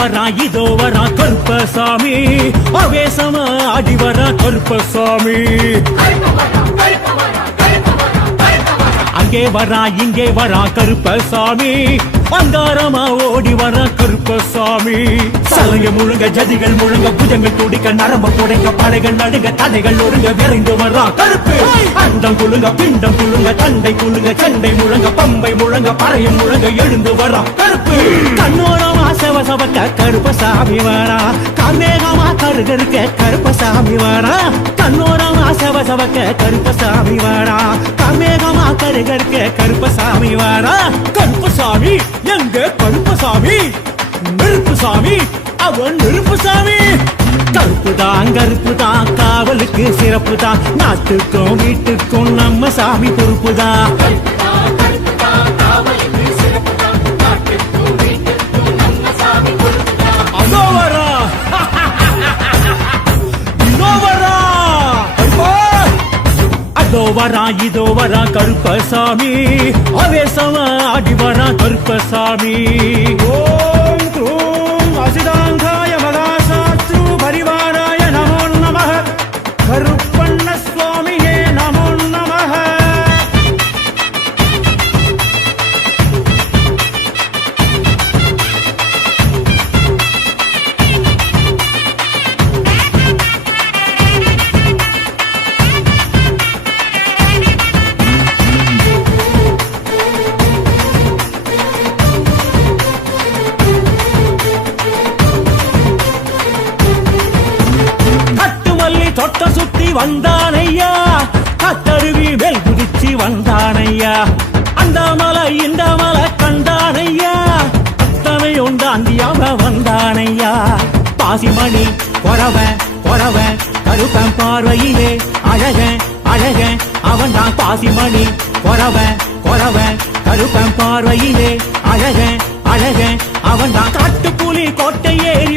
வரா இதோ வரா கருப்பசாமி. அவேசமா அடி வரா கருப்பசாமி. அங்கே வரா இங்கே வரா கருப்பசாமி. அங்காரமா ஓடி வரா கருப்பசாமி. சலங்க முழுங்க ஜதிகள் முழுங்க புஜங்கள் துடிக்க நரம்பு துடைக்க படைகள் நடுங்க தலைகள் ஒருங்க விரைந்து வரா கருப்பு. அண்டம் குழுங்க பிண்டம் குழுங்க தண்டை குழுங்க சண்டை முழங்க பம்பை முழங்க பறையும் முழங்க எழுந்து வரா கருப்பு. கண்ணோரமா சவசவக்க கருப்பசாமி வரா. கண்ணேகமா கருகருக்க கருப்பசாமி வரா. கண்ணோரமா சவசவக்க கருப்பசாமி வரா. கமேகமா கருகருக்க கருப்பசாமி வரா. கருப்பசாமி எங்க கருப்பசாமி? நெருப்பு சாமி அவன் நெருப்பு சாமி கருப்பு தான் கருப்பு தான் காவலுக்கு சிறப்பு தான் நாட்டுக்கும் வீட்டுக்கும் நம்ம சாமி பொறுப்பு தான் அதோ வரா இதோ வரா ஐயோ! அதோ வரா இதோ வரா கருப்பசாமி. அவேசமா ஆடி வரா கருப்பசாமி. ஓம் சுத்தி வந்தானையா? கட்டருவி மேல் குதிச்சு வந்தானையா? அந்த மலை இந்த மலை கண்டானையா? அத்தனை உண்டாந்தியாவ வந்தானையா? பாசிமணி பொறவ பொறவ கருப்பன் பார்வையிலே அழக அழக அவன் தான் பாசிமணி. பொறவ பொறவ கருப்பன் பார்வையிலே அழக அழக அவன் தான் காட்டுப்புலி கோட்டை ஏறி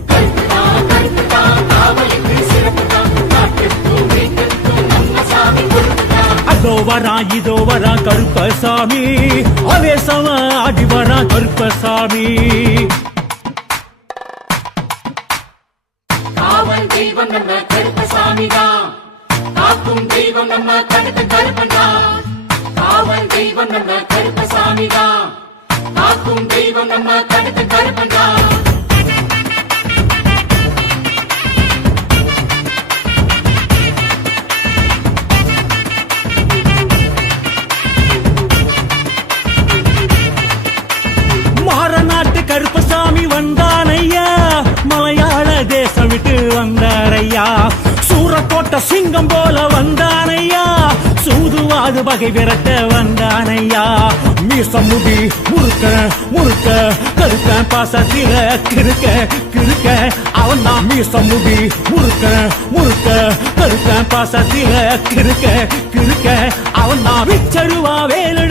வரா இதோ வரா கருப்பசாமி. அவேசமா ஆடி வரா கருப்பசாமி. காவல் தெய்வம் நம்ம கருப்பசாமி தான். காக்கும் தெய்வம் நம்ம கருப்பு கருப்பண்ணா காவல் தெய்வம் நம்ம கருப்பசாமி தான். காக்கும் தெய்வம் நம்ம கருப்பு கருப்பண்ணா மாறநாட்டு சூரக்கோட்ட சிங்கம் போல வந்தானையா? சூதுவாது பகை விரட்ட வந்தானையா? மீச முடி முறுக்க முறுக்க கருக்க பாசத்தில கிருக்க கிருக்க அவன் தான் மீச முடி முறுக்க முறுக்க கருக்க பாசத்தில கிருக்க கிருக்க அவன் தான் விச்சருவா வேலு